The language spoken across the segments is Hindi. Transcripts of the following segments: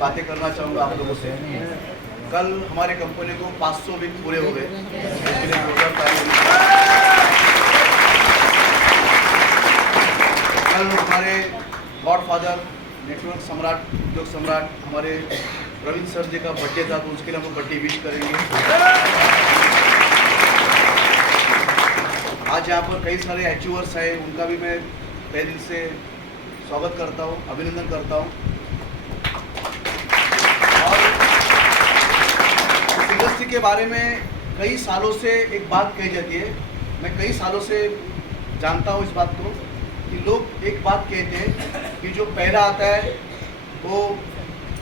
बातें करना चाहूँगा आप लोगों से। कल हमारे कंपनी को 500 वीक पूरे हो गए। कल हमारे गॉडफादर, नेटवर्क सम्राट, उद्योग सम्राट हमारे प्रवीण सर जी का बर्थडे था, तो उसके लिए हम बर्थडे विश करेंगे। आज यहाँ पर कई सारे अचीवर्स हैं, उनका भी मैं तहे दिल से स्वागत करता हूँ, अभिनंदन करता हूँ। और इस इंडस्ट्री के बारे में कई सालों से एक बात कही जाती है, मैं कई सालों से जानता हूँ इस बात को, कि लोग एक बात कहते हैं कि जो पहला आता है वो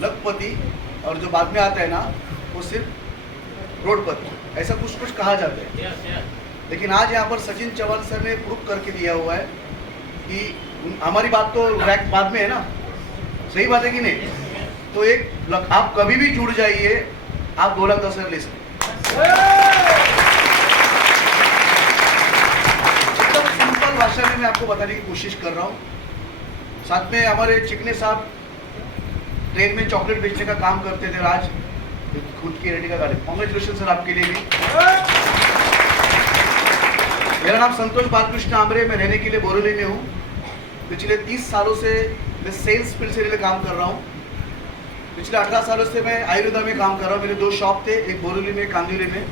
लखपति और जो बाद में आता है ना वो सिर्फ करोड़पति, ऐसा कुछ कुछ कहा जाता है। लेकिन आज यहाँ पर सचिन चौहान सर ने प्रूफ करके दिया हुआ है कि हमारी बात तो रैक बाद में है ना, सही बात है कि नहीं? तो आप कभी भी जुड़ जाइए, आप 2,10,000 ले सकते। एकदम सिंपल भाषा में मैं आपको बताने की कोशिश कर रहा हूँ। साथ में हमारे चिकने साहब ट्रेन में चॉकलेट बेचने का काम करते थे, आज खुद की रेडी का गाड़ी। कॉन्ग्रेचुलेशन सर आपके लिए भी। मेरा नाम संतोष बालकृष्ण आमरे, मैं रहने के लिए बोरीवली में हूँ। पिछले 30 सालों से मैं सेल्स फील्ड से रिलेटेड काम कर रहा हूँ। पिछले 18 सालों से मैं आयुर्वेदा में काम कर रहा हूँ। मेरे 2 शॉप थे, एक बोरीवली में, एक कांदिवली में।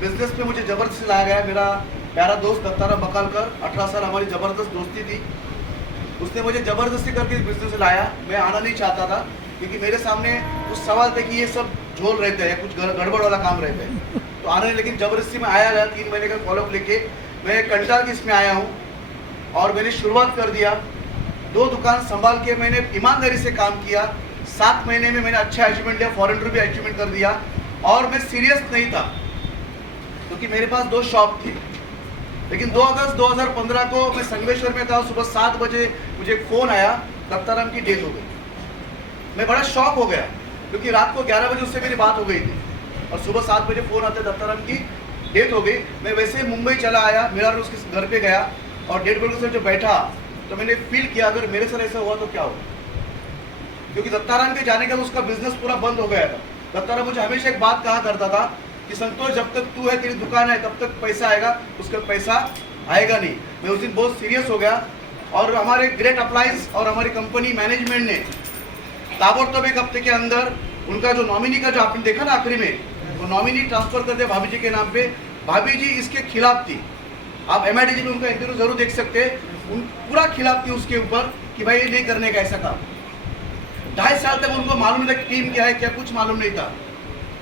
बिजनेस में मुझे ज़बरदस्ती लाया गया। मेरा प्यारा दोस्त दत्ताराम बकालकर, 18 साल हमारी ज़बरदस्त दोस्ती थी, उसने मुझे ज़बरदस्ती करके बिजनेस में लाया। मैं आना नहीं चाहता था, क्योंकि मेरे सामने कुछ सवाल थे कि ये सब झोल रहते हैं, कुछ गड़बड़ वाला काम रहता है, तो आने। लेकिन ज़बरदस्ती में आया गया। 3 महीने का फॉलोअप लेके मैं कंटाल की इसमें आया हूँ और मैंने शुरुआत कर दिया। 2 दुकान संभाल के मैंने ईमानदारी से काम किया। 7 महीने में मैंने अच्छा अचीवमेंट लिया, फॉरेनर भी अचीवमेंट कर दिया। और मैं सीरियस नहीं था, क्योंकि मेरे पास 2 शॉप थी। लेकिन 2 अगस्त 2015 को मैं संगमेश्वर में था। सुबह 7 बजे मुझे फ़ोन आया, दत्ताराम की डेथ हो गई। मैं बड़ा शॉक हो गया, क्योंकि रात को 11 बजे उससे मेरी बात हो गई थी और सुबह 7 बजे फ़ोन आते दत्ताराम की डेथ हो गई। मैं वैसे ही मुंबई चला आया, मेरा उसके घर पे गया और डेड बॉडी से जो बैठा तो मैंने फील किया अगर मेरे साथ ऐसा हुआ तो क्या होगा, क्योंकि दत्ताराम के जाने का उसका बिजनेस पूरा बंद हो गया था। दत्ताराम मुझे हमेशा एक बात कहा करता था कि संतोष, जब तक तू है, तेरी दुकान है, तब तक पैसा आएगा, उसका पैसा आएगा नहीं। मैं उस दिन बहुत सीरियस हो गया और हमारे ग्रेट अप्लायंस और हमारी कंपनी मैनेजमेंट ने ताबड़तोड़ 1 हफ्ते के अंदर उनका जो नॉमिनी का जो आपने देखा ना आखिरी में, वो नॉमिनी ट्रांसफर कर दिया भाभी जी के नाम पे। भाभी जी इसके खिलाफ थी, आप MIDG में उनका इंटरव्यू जरूर देख सकते हैं। उन पूरा खिलाफ थी उसके ऊपर कि भाई ये नहीं करने का ऐसा काम। 2.5 साल तक उनको मालूम नहीं था कि टीम क्या है, क्या कुछ मालूम नहीं था।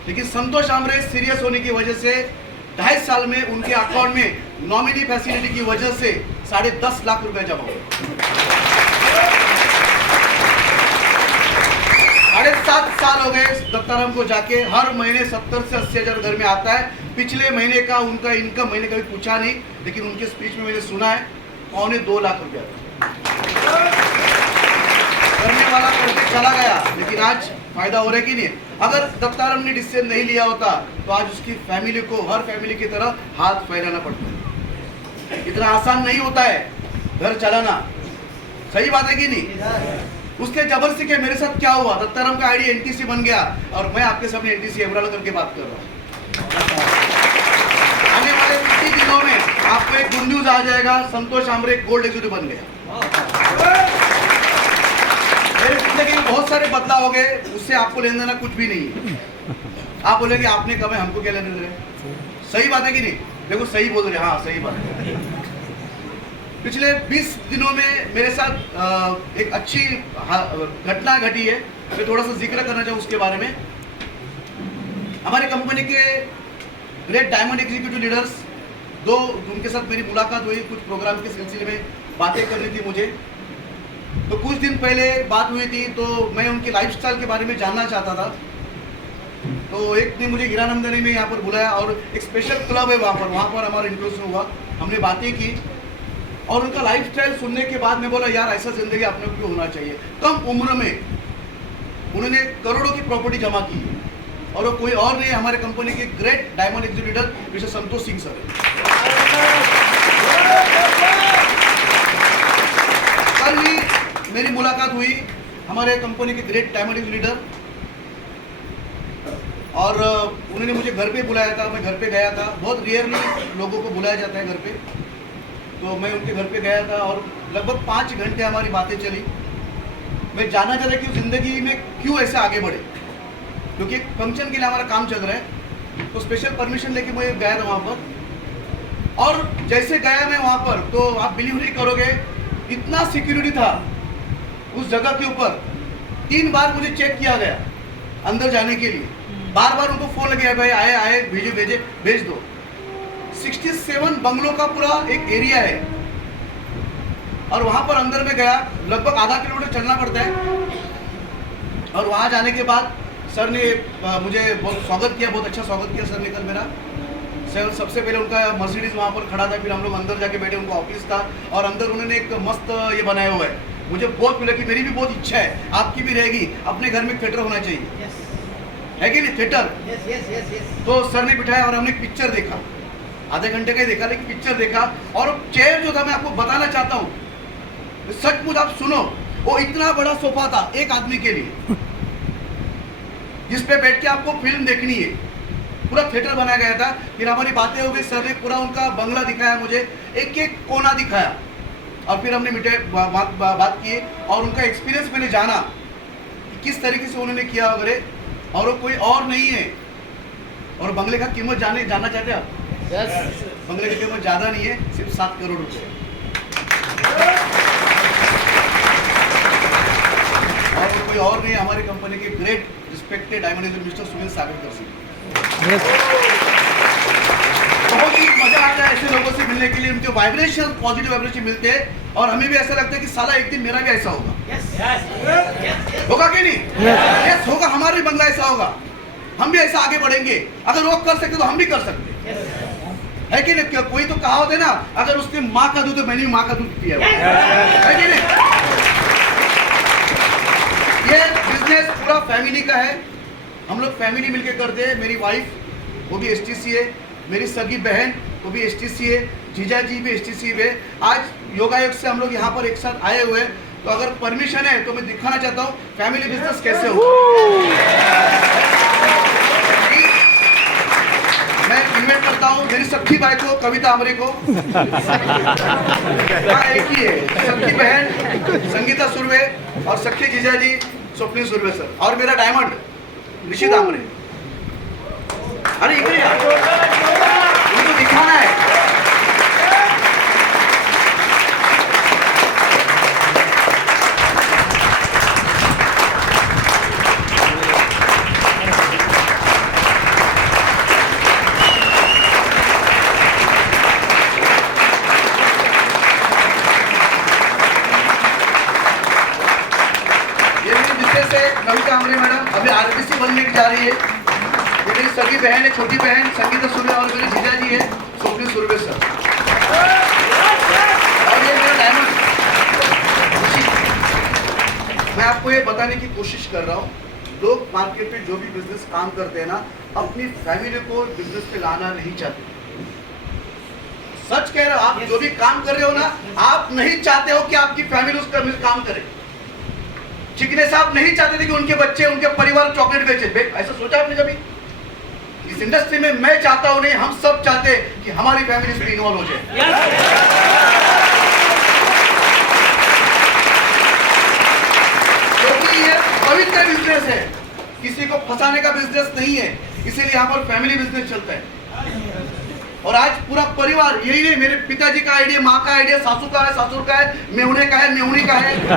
लेकिन संतोष आमरे सीरियस होने की वजह से 2.5 साल में उनके अकाउंट में नॉमिनी फैसिलिटी की वजह से 10.5 लाख रुपए जमा हुए। 7.5 साल हो गए दत्ताराम को जाके। हर महीने 70 से 80 हज़ार घर में आता है। पिछले महीने का उनका इनकम मैंने कभी पूछा नहीं, लेकिन उनके स्पीच में मैंने सुना है 2.25 लाख रुपया करने वाला करके चला गया। लेकिन आज फायदा हो रहा है कि नहीं? अगर दत्ताराम ने डिसीजन नहीं लिया होता तो आज उसकी फैमिली को, हर फैमिली की तरह हाथ फैलाना पड़ता है। इतना आसान नहीं होता है घर चलाना, सही बात है कि नहीं? उसके जबरदस्ती के मेरे साथ क्या हुआ, दत्ताराम का आईडी NTC बन गया और मैं आपके सामने NTC एमराला करके बात कर रहा हूँ। आने वाले कुछ ही दिनों में आपको एक गुड न्यूज आ जाएगा, संतोष आमरे गोल्ड एग्जीक्यूटिव बन गया। मेरी जिंदगी में बहुत सारे बदलाव हो गए, उससे आपको लेना देना कुछ भी नहीं है। आप बोलेंगे आपने कम है, हमको क्या लेने दे रहे? सही बात है कि नहीं? देखो सही बोल रहे, हाँ सही बात है। पिछले 20 दिनों में मेरे साथ एक अच्छी घटना घटी है, मैं थोड़ा सा जिक्र करना चाहूँ उसके बारे में। हमारी कंपनी के ग्रेट डायमंड एग्जीक्यूटिव लीडर्स 2, उनके साथ मेरी मुलाकात हुई, कुछ प्रोग्राम के सिलसिले में बातें करनी थी मुझे। तो कुछ दिन पहले बात हुई थी, तो मैं उनके लाइफस्टाइल के बारे में जानना चाहता था। तो एक ने मुझे हीरानंदनी में यहाँ पर बुलाया और एक स्पेशल क्लब है वहाँ पर हमारा इंट्रोडक्शन हुआ, हमने बातें की और उनका लाइफस्टाइल सुनने के बाद मैं बोला यार ऐसा जिंदगी अपने को होना चाहिए। कम उम्र में उन्होंने करोड़ों की प्रॉपर्टी जमा की है और वो कोई और नहीं, हमारे कंपनी के great diamond executive leader mister Santosh Singh sir है। कल ही मेरी मुलाकात हुई हमारे कंपनी के ग्रेट टाइम लीडर, और उन्होंने मुझे घर पे बुलाया था, मैं घर पे गया था। बहुत रेयरली लोगों को बुलाया जाता है घर पे, तो मैं उनके घर पे गया था और लगभग 5 घंटे हमारी बातें चली। मैं जानना चाहता कि ज़िंदगी में क्यों ऐसे आगे बढ़े, क्योंकि एक फंक्शन के लिए हमारा काम चल रहा है, तो स्पेशल परमिशन लेके मैं गया था वहाँ पर। और जैसे गया मैं वहाँ पर, तो आप बिलीव नहीं करोगे, इतना सिक्योरिटी था उस जगह के ऊपर। 3 बार मुझे चेक किया गया अंदर जाने के लिए, बार बार उनको फोन लगे, भाई आए भेज दो। 67 बंगलों का पूरा एक एरिया है, और वहाँ पर अंदर में गया, लगभग आधा किलोमीटर चलना पड़ता है। और वहाँ जाने के बाद सर ने मुझे बहुत स्वागत किया, बहुत अच्छा स्वागत किया सर ने कल मेरा। सर सबसे पहले उनका मर्सिडीज वहाँ पर खड़ा था, फिर हम लोग अंदर जाके बैठे, उनका ऑफिस था, और अंदर उन्होंने एक मस्त ये बनाया हुआ है। मुझे बहुत मिला कि मेरी भी बहुत इच्छा है, आपकी भी रहेगी, अपने घर में थिएटर होना चाहिए, है कि नहीं थिएटर। तो सर ने बिठाया और हमने एक पिक्चर देखा, आधे घंटे का ही देखा, लेकिन पिक्चर देखा। और चेयर जो था, मैं आपको बताना चाहता हूँ, सचमुच आप सुनो, वो इतना बड़ा सोफा था एक आदमी के लिए, जिस पे बैठ के आपको फिल्म देखनी है। पूरा थिएटर बनाया गया था। फिर हमारी बातें हो गई, सर ने पूरा उनका बंगला दिखाया मुझे, एक एक कोना दिखाया, और फिर हमने बात की और उनका एक्सपीरियंस मैंने जाना कि किस तरीके से उन्होंने किया वगैरह। और वो कोई और नहीं है। और बंगले का कीमत जानना चाहते हैं आप? yes. बंगले की कीमत ज़्यादा नहीं है, सिर्फ 7 करोड़ रुपये। और वो कोई और नहीं, हमारी कंपनी के great respected diamond mister Sunil Sagarkar Singh. बहुत ही मजा आता है ऐसे लोगों से मिलने के लिए, उनके वाइब्रेशन, पॉजिटिव वाइब्रेशन मिलते हैं, और हमें भी ऐसा लगता है कि साला एक दिन मेरा भी ऐसा होगा। होगा कि नहीं? यस होगा, हमारा भी बंगला ऐसा होगा, हम भी ऐसा आगे बढ़ेंगे। अगर वो कर सकते तो हम भी कर सकते, है कि नहीं? कोई तो कहावत है ना, अगर उसने माँ का दूध तो मैंने भी माँ का दूध पिया, है कि नहीं? ये बिजनेस पूरा फैमिली का है, हम लोग फैमिली मिलके करते हैं। मेरी वाइफ वो भी एसटीसी है, मेरी सगी बहन वो भी एसटीसी है, जीजा जी भी एसटीसी है। आज योगायोग से हम लोग यहाँ पर एक साथ आए हुए हैं, तो अगर परमिशन है तो मैं दिखाना चाहता हूँ फैमिली बिजनेस कैसे होता है। मैं इन्वाइट करता हूँ मेरी सख्ती भाई को, कविता अमरे को, एक ही है, सख्ती बहन संगीता सुरवे, और सख्ती जीजा जी स्वप्निल सुरवे सर, और मेरा डायमंड निशित आमरे। अरे इकडे यार, उनको दिखाना है। ये मेरी मिसेस है कविता आमरे मैडम, अभी आरबीसी बनने की जा रही है। ये मेरी सगी बहन है, छोटी बहन संगीता सुरवे, और मेरे जीजा जी है स्वप्निल सुरवे सर, और ये मेरा डायमंड। मैं आपको ये बताने की कोशिश कर रहा हूँ, लोग मार्केट में जो भी बिजनेस काम करते हैं ना, अपनी फैमिली को बिजनेस पे लाना नहीं चाहते। सच कह रहे हो, आप जो भी काम कर रहे हो ना, आप नहीं चाहते हो कि आपकी फैमिली उसका काम करे। चिकने साहब नहीं चाहते थे कि उनके बच्चे, उनके परिवार चॉकलेट बेचे। ऐसा सोचा आपने कभी? इस इंडस्ट्री में मैं चाहता हूं नहीं, हम सब चाहते हैं कि हमारी फैमिली इसमें इन्वॉल्व हो जाए। क्योंकि ये पवित्र बिजनेस है, किसी को फंसाने का बिजनेस नहीं है, इसीलिए यहाँ पर फैमिली बिजनेस चलता है। और आज पूरा परिवार, यही नहीं, मेरे पिताजी का आइडिया, माँ का आइडिया, सासू का है, सासुर का है, मेहुणे का है, मेहुणी का है। लोग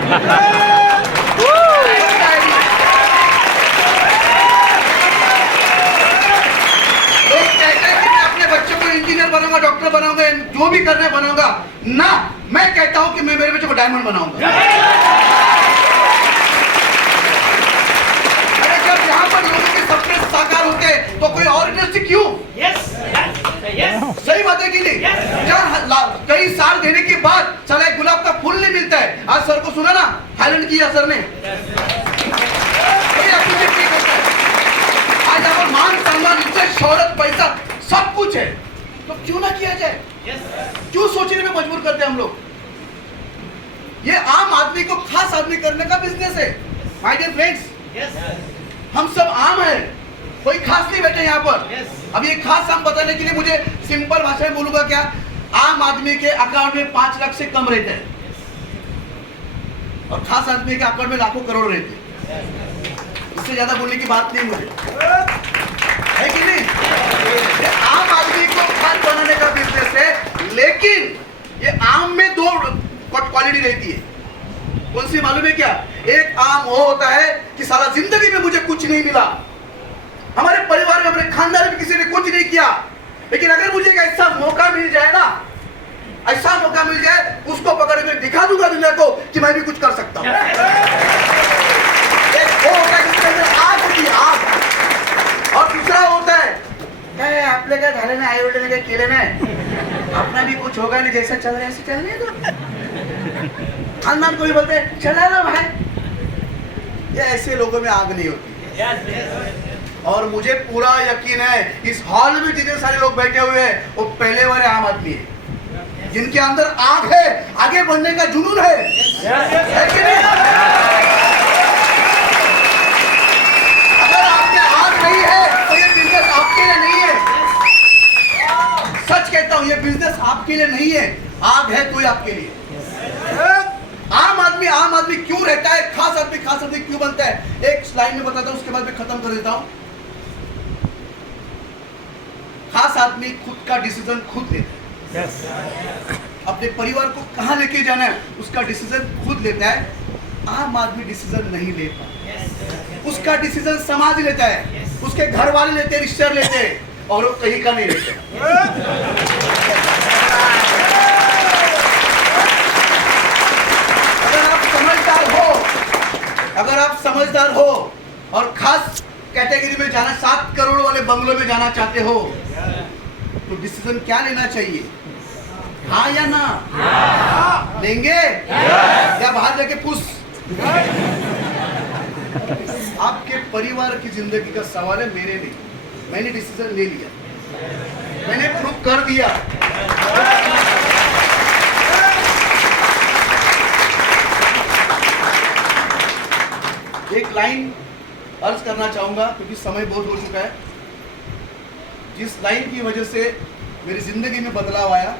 कहते हैं कि मैं अपने बच्चों को इंजीनियर बनाऊंगा, डॉक्टर बनाऊंगा, जो भी करना है बनाऊंगा ना। मैं कहता हूं कि मैं मेरे बच्चों को डायमंड बनाऊंगा। अरे जब यहाँ पर लोगों के सपने साकार होते हैं तो कोई और इंडस्ट्री क्यों? सही बात है कि नहीं? कई साल देने के बाद चला एक गुलाब का फूल नहीं मिलता है। आज सर को सुना ना, थाईलैंड किया सर ने, आज हमारा मान सम्मान, इज्जत, शोहरत, पैसा सब कुछ है, तो क्यों ना किया जाए? क्यों सोचने में मजबूर करते हैं हम लोग? ये आम आदमी को खास आदमी करने का बिजनेस है। माय डियर फ्रेंड्स, हम सब आम हैं, कोई खास नहीं बैठे यहाँ पर। अब ये खास आम बताने के लिए मुझे सिंपल भाषा में बोलूंगा क्या, आम आदमी के अकाउंट में 5 लाख से कम रहते हैं और खास आदमी के अकाउंट में लाखों करोड़ रहते हैं। इससे ज्यादा बोलने की बात नहीं मुझे, है कि नहीं? ये आम आदमी को खास बनाने का बिजनेस है, लेकिन ये आम में 2 क्वालिटी रहती है। कौन सी मालूम है क्या? एक आम वो होता है कि सारा जिंदगी में मुझे कुछ नहीं मिला, हमारे परिवार में, हमारे खानदान में किसी ने कुछ नहीं किया, लेकिन अगर मुझे एक ऐसा मौका मिल जाए ना, ऐसा मौका मिल जाए, उसको पकड़ के दिखा दूंगा दुनिया को कि मैं भी कुछ कर सकता हूं। एक वो होता है जिसके अंदर आग होती है, आग। और दूसरा होता है काय आपले काय झाले ना, आई वडिलांनी काय केलं नाही, अपना भी कुछ होगा नहीं, जैसा चल रहा है ऐसे चलने दो। खानदान को भी बोलते हैं चला लो भाई। ये ऐसे लोगों में आग नहीं होती। और मुझे पूरा यकीन है इस हॉल में जितने सारे लोग बैठे हुए हैं वो पहले वाले आम आदमी है, जिनके अंदर आग है, आगे बढ़ने का जुनून है कि नहीं? अगर आपके आग नहीं है तो ये बिजनेस आपके लिए नहीं है। सच कहता हूं, ये बिजनेस आपके लिए नहीं है, आग है कोई आपके लिए। आम आदमी क्यों रहता है, खास आदमी क्यों बनता है, एक स्लाइड में बताता हूं, उसके बाद मैं खत्म कर देता हूं। खास आदमी खुद का डिसीजन खुद लेता है, अपने परिवार को कहां लेके जाना है उसका डिसीजन खुद लेता है। आम आदमी डिसीजन नहीं लेता, उसका डिसीजन समाज लेता है, उसके घर वाले लेते हैं, रिश्तेदार लेते हैं, और वो कहीं का नहीं लेते। अगर आप समझदार हो और खास कैटेगरी में जाना, 7 करोड़ वाले बंगलों में जाना चाहते हो, तो डिसीजन क्या लेना चाहिए, हाँ या ना? लेंगे या बाहर जाके पूछ? आपके परिवार की जिंदगी का सवाल है, मेरे नहीं। मैंने डिसीजन ले लिया, मैंने प्रूव कर दिया। एक लाइन अर्ज करना चाहूंगा क्योंकि समय बहुत हो चुका है। जिस लाइन की वजह से मेरी जिंदगी में बदलाव आया,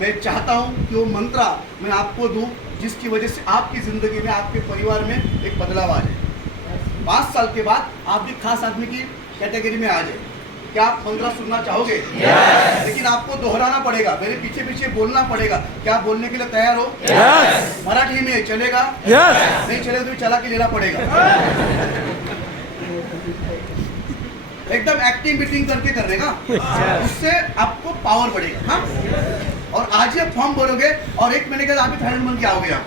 मैं चाहता हूं कि वो मंत्रा मैं आपको दूं, जिसकी वजह से आपकी जिंदगी में, आपके परिवार में एक बदलाव आ जाए। 5 साल के बाद आप भी खास आदमी की कैटेगरी में आ जाए। क्या आप मंत्रा सुनना चाहोगे? लेकिन आपको दोहराना पड़ेगा, मेरे पीछे पीछे बोलना पड़ेगा। क्या बोलने के लिए तैयार हो? मराठी में चलेगा? नहीं चलेगा तो चला के लेना पड़ेगा। एकदम एक्टिंग मीटिंग करके करने का, उससे आपको पावर बढ़ेगा। हाँ? और आज ये फॉर्म भरोगे और 1 महीने के बाद आप भी फाइनल बन के आओगे। आप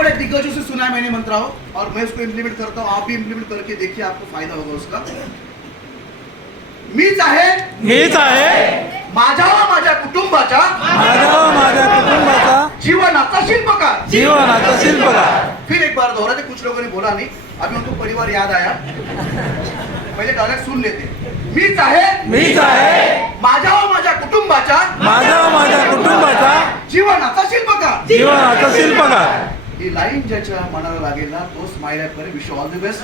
बड़े दिग्गजों से सुना है मैंने मंत्रा हो, और मैं उसको इम्प्लीमेंट करता हूँ, आप भी इम्प्लीमेंट करके देखिए, आपको फायदा होगा उसका। मीच आहे माझ्या कुटुंबाचा जीवनाचा शिल्पकार। फिर एक बार दोहरा दे, कुछ लोगों ने बोला नहीं, अभी उनको परिवार याद आया, पहले डायरेक्ट सुन लेते। मीच आहे माझ्या कुटुंबाचा जीवनाचा शिल्पकार। ही लाईन ज्याच्या मनाला लागेल ना, तो स्माइल ॲप करे। Wish all the best.